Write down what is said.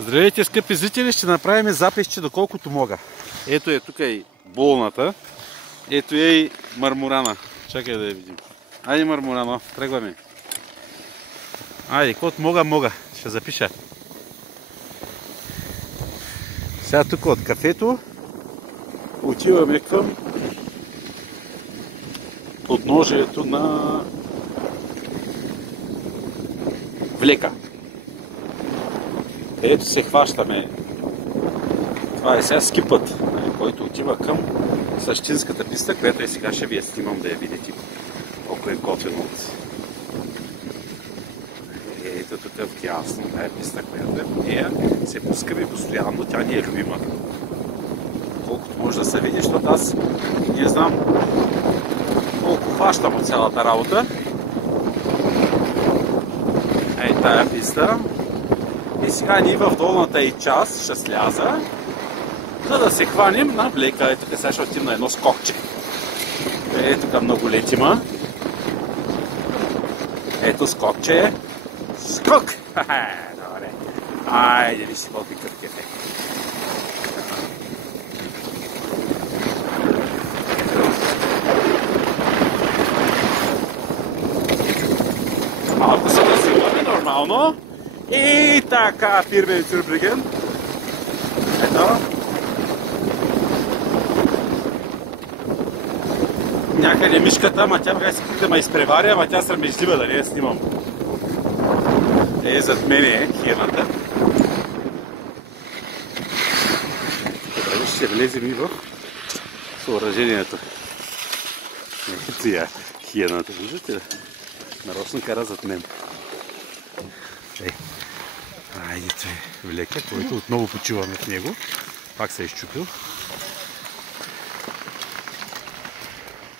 Здравейте, скъпи зрители! Ще направим записче доколкото мога. Ето е тук и болната. Ето е и Марморана. Чакай да я видим. Айде, Марморано, тръгваме. Айде, каквото мога. Ще запиша. Сега тук от кафето отиваме към подножието на влека. Ето се хващаме. Това е сега скипът, който отива към същинската писта, която и сега ще ви я снимам да я видите колко е готвено. Ето тук в тясно, тая писта, която е по нея, се пускаме постоянно, тя ни е любима. Колкото може да се види, защото аз не знам колко хващам от цялата работа. Ей тая писта. И сега ние в долната и част ще сляза, за да се хванем на влека. Ето сега ще отим на едно скокче. Ето към много летима. Ето скокче. Скок! Добре. Айде ви си колко къркете. Малко се разсилваме нормално. И така, пирмен цюрбриген. Ето. Някъде мишката, ама тя бога си да ме изпреваря, ама тя срамежлива да не я снимам. Зад мене е хиената. Добре, ще влезем и в съоръжението. Ето я хиената, виждате ли? Нарочно кара зад мен. Айде, влека, който отново почиваме в него. Пак се е изчупил.